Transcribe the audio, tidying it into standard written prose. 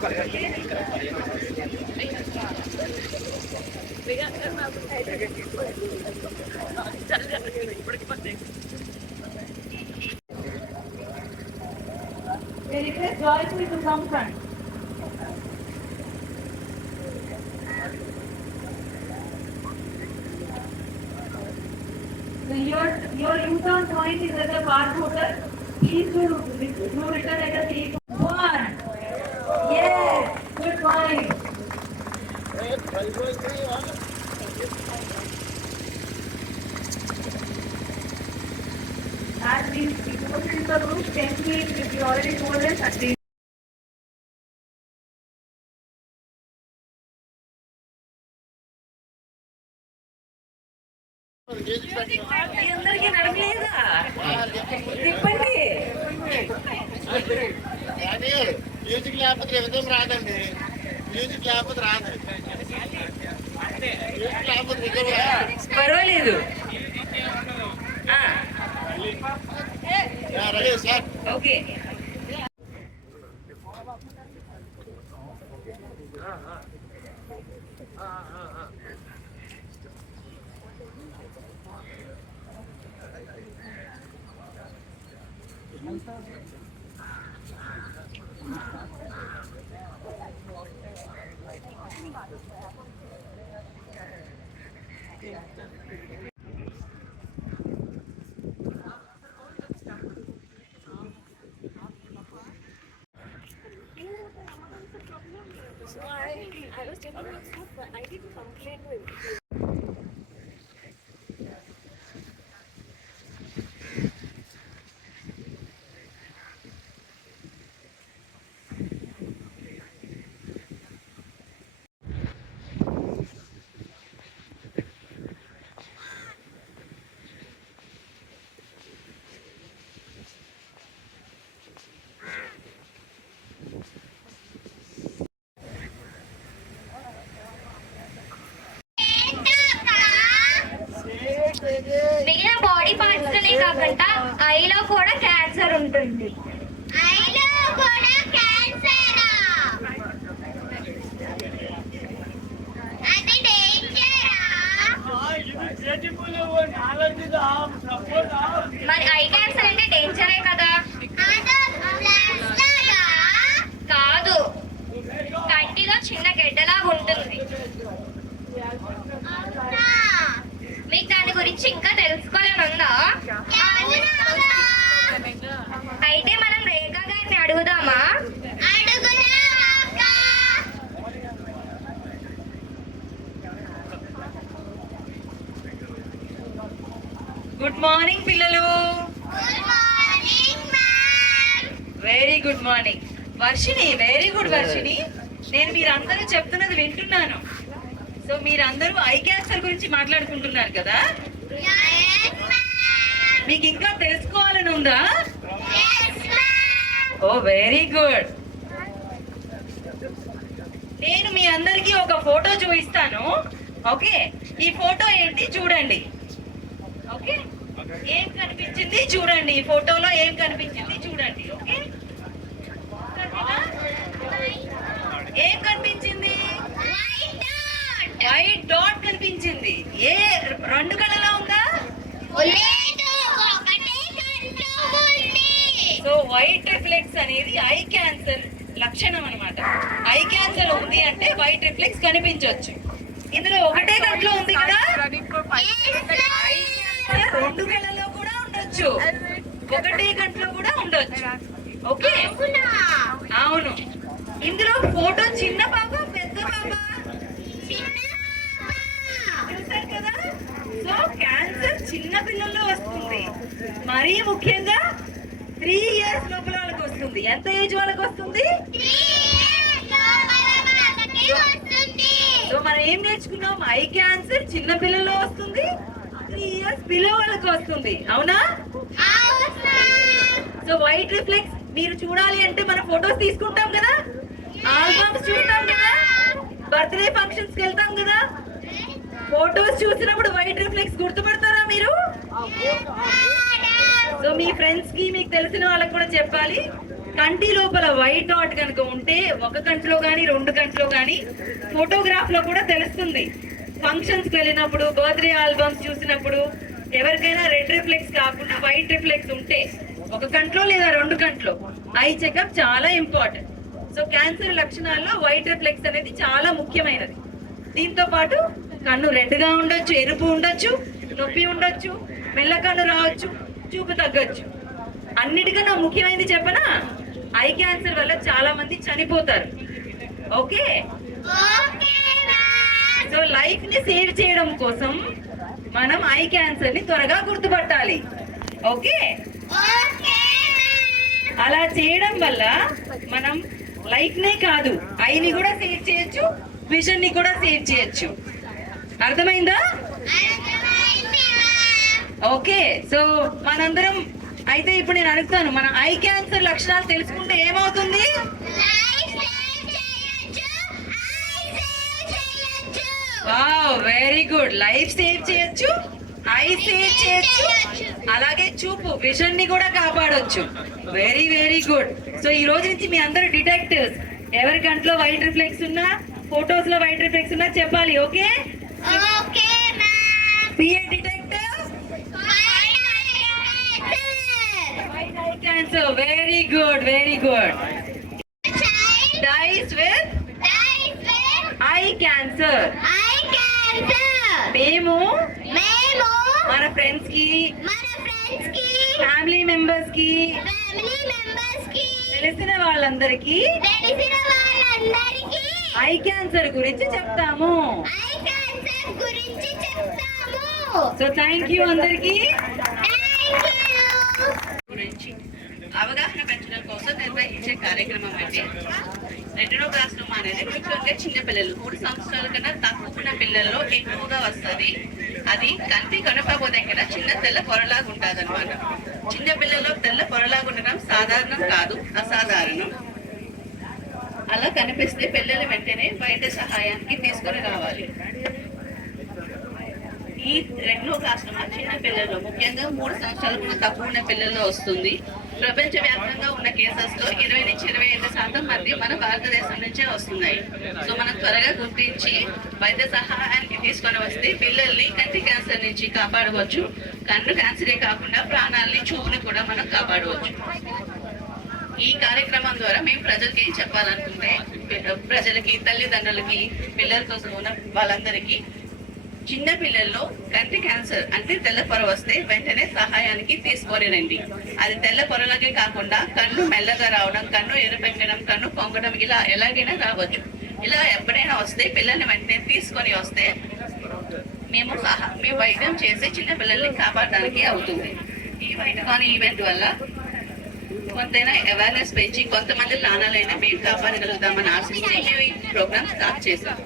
They request joyfully to come front. So your U-turn point is at the park hotel. Please do return at the 3:1. Yes, good point. As we go to the room, 10 feet, if you already told us, at least. అందరికి నడవలేదా తిప్పండి music లేకపోతే విధం రాదండి music లేకపోతే రాదు music లేకపోతే విధం పర్వాలేదు ready sir okay So I was telling you stuff, but I didn't complain to him. మిగిలిన బాడీ పార్ట్స్ లోనే కాకుండా ఐలో కూడా క్యాన్సర్ ఉంటుంది. ఐలో కూడా క్యాన్సర్ అది డేంజరా? మరి ఐ క్యాన్సర్ అంటే డేంజరే కదా? కాదు, కంటిలో చిన్న గడ్డలాగా ఉంటుంది. మీకు దాని గురించి ఇంకా తెలుసుకోవాలని ఉందా? అయితే మనం రేఖా గారిని అడుగుదామా? గుడ్ మార్నింగ్ పిల్లలు. Very good morning. Varshini, very good Varshini. నేను మీరందరూ చెప్తున్నది వింటున్నాను. సో మీరందరూ ఐ క్యాన్సర్ గురించి మాట్లాడుకుంటున్నారు కదా, మీకు ఇంకా తెలుసుకోవాలని ఉందా? ఓ వెరీ గుడ్. నేను మీ అందరికీ ఒక ఫోటో చూపిస్తాను. ఓకే, ఈ ఫోటో ఏంటి చూడండి. ఓకే, ఏం కనిపించింది చూడండి. ఈ ఫోటోలో ఏం కనిపించింది చూడండి. ఓకే, ఏం కనిపించింది? వైట్ డాట్ కనిపించింది. ఏ రెండు కళ్ళలో ఉందా? సో వైట్ రిఫ్లెక్స్ అనేది ఐ క్యాన్సర్ లక్షణం అన్నమాట. ఐ క్యాన్సర్ ఉంది అంటే వైట్ రిఫ్లెక్స్ కనిపించవచ్చు. ఇందులో ఒకటే కంట్లో ఉంది కదా, రెండు కళ్ళలో కూడా ఉండొచ్చు, ఒకటే కంట్లో కూడా ఉండొచ్చు. ఓకే, అవును. ఇందులో ఫోటో చిన్న పాప పెద్ద పాప చూసారు కదా. సో క్యాన్సర్ చిన్న పిల్లల్లో వస్తుంది, మరీ ముఖ్యంగా 3 years లోపల వాళ్ళకి వస్తుంది. ఎంత ఏజ్ వాళ్ళకి వస్తుంది? సో మనం ఏం నేర్చుకున్నాం? ఐ క్యాన్సర్ చిన్న పిల్లల్లో వస్తుంది, 3 years బిలో వాళ్ళకి వస్తుంది. అవునా? సో వైట్ రిఫ్లెక్స్ మీరు చూడాలి అంటే మన ఫొటోస్ తీసుకుంటాం కదా, ఆల్బమ్స్ చూస్తాం కదా, బర్త్డే ఫంక్షన్స్ కి వెళ్తాం కదా. ఫొటోస్ చూసినప్పుడు వైట్ రిఫ్లెక్స్ గుర్తుపడతారా మీరు? సో మీ ఫ్రెండ్స్ కి, మీకు తెలిసిన వాళ్ళకి కూడా చెప్పాలి. కంటి లోపల వైట్ డాట్ కనుక ఉంటే ఒక కంటిలో కానీ 2 కంటిలో కానీ ఫోటోగ్రాఫ్ లో కూడా తెలుస్తుంది. ఫంక్షన్స్ కి వెళ్ళినప్పుడు, బర్త్డే ఆల్బమ్స్ చూసినప్పుడు ఎవరికైనా రెడ్ రిఫ్లెక్స్ కాకుండా వైట్ రిఫ్లెక్స్ ఉంటే ఒక కంట్లో లేదా 2 కంట్లో ఐ చెకప్ చాలా ఇంపార్టెంట్. సో క్యాన్సర్ లక్షణాల్లో వైట్ రిఫ్లెక్స్ అనేది చాలా ముఖ్యమైనది. దీంతో పాటు కన్ను రెడ్ గా ఉండొచ్చు, ఎరుపు ఉండొచ్చు, నొప్పి ఉండొచ్చు, మెల్ల కన్ను రావచ్చు, చూపు తగ్గొచ్చు. అన్నిటికన్నా ముఖ్యమైనది చెప్పనా, ఐ క్యాన్సర్ వల్ల చాలా మంది చనిపోతారు. ఓకే, సో లైఫ్ ని సేవ్ చేయడం కోసం మనం ఐ క్యాన్సర్ ని త్వరగా గుర్తుపట్టాలి. ఓకే, అలా చేయడం వల్ల మనం లైఫ్ నే కాదు, ఐని కూడా సేవ్ చేయొచ్చు, విజన్ ని కూడా సేవ్ చేయొచ్చు. అర్థమైందా? ఓకే, సో మనందరం అయితే ఇప్పుడు నేను అడుగుతాను, మన ఐ క్యాన్సర్ లక్షణాలు తెలుసుకుంటే ఏమవుతుంది? Wow, very good. Life save చేయొచ్చు, ఐ సేవ్ చేయొచ్చు, అలాగే చూపు విజన్ ని కూడా కాపాడొచ్చు. Very very good. సో ఈ రోజు నుంచి మీ అందరూ డిటెక్టివ్స్. ఎవరి కంట్లో వైట్ రిఫ్లెక్స్ ఉన్నా, ఫోటోస్ లో వైట్ రిఫ్లెక్స్ ఉన్నా చెప్పాలి. Okay, be a detective. Cancer, very good, very good. Dies with eye cancer. మేము మన ఫ్రెండ్స్ కి, ఫ్యామిలీ మెంబర్స్ కి, తెలిసిన వాళ్ళందరికీ ఐ క్యాన్సర్ గురించి చెప్తాము. సో థ్యాంక్ యూ అందరికి. గురించి అవగాహన పెంచడం కోసం నిర్వహించే కార్యక్రమం అంటే రెటినోబ్లాస్టోమా అనేది ముఖ్యంగా చిన్నపిల్లలు 3 సంవత్సరాల కన్నా తక్కువ ఉన్న పిల్లల్లో ఎక్కువగా వస్తుంది. అది కంటి కనుపాప దగ్గర చిన్న తెల్ల పొరలాగా ఉంటుంది అనమాట. చిన్న పిల్లల్లో తెల్ల పొరలాగా ఉండడం సాధారణం కాదు, అసాధారణం. అలా కనిపిస్తే పిల్లలు వెంటనే వైద్య సహాయానికి తీసుకొని రావాలి. ఈ రెటినోబ్లాస్టోమా చిన్న పిల్లల్లో, ముఖ్యంగా 3 సంవత్సరాల కన్నా తక్కువ ఉన్న పిల్లల్లో వస్తుంది. ప్రపంచవ్యాప్తంగా ఉన్న కేసెస్ లో 20 నుంచి 25% మంది మన భారతదేశం నుంచే వస్తున్నాయి. సో మనం త్వరగా గుర్తించి వైద్య సహాయానికి తీసుకొని వస్తే పిల్లల్ని కంటి క్యాన్సర్ నుంచి కాపాడవచ్చు. కన్ను క్యాన్సరే కాకుండా ప్రాణాలని, చూపుని కూడా మనం కాపాడవచ్చు. ఈ కార్యక్రమం ద్వారా మేము ప్రజలకి ఏం చెప్పాలనుకుంటే, ప్రజలకి, తల్లిదండ్రులకి, పిల్లలతో ఉన్న వాళ్ళందరికీ చిన్న పిల్లల్లో కంటి క్యాన్సర్ అంటే తెల్ల పొర వస్తే వెంటనే సహాయానికి తీసుకొనిరండి. అది తెల్ల పొరలాగే కాకుండా కన్ను మెల్లగా రావడం, కన్ను ఎర్రపెట్టడం, కన్ను పొంగడం, ఇలా ఎలాగైనా రావచ్చు. ఇలా ఎప్పుడైనా వస్తే పిల్లల్ని వెంటనే తీసుకొని వస్తే మేము వైద్యం చేసి చిన్న పిల్లల్ని కాపాడడానికి అవుతుంది. ఈ వైద్యకాని ఈవెంట్ వల్ల కొంతైనా అవేర్నెస్ పెంచి కొంతమంది ప్రాణాలైనా మేము కాపాడగలుగుతామని ఆశిస్తూ ఈ ప్రోగ్రామ్ స్టార్ట్ చేశాం.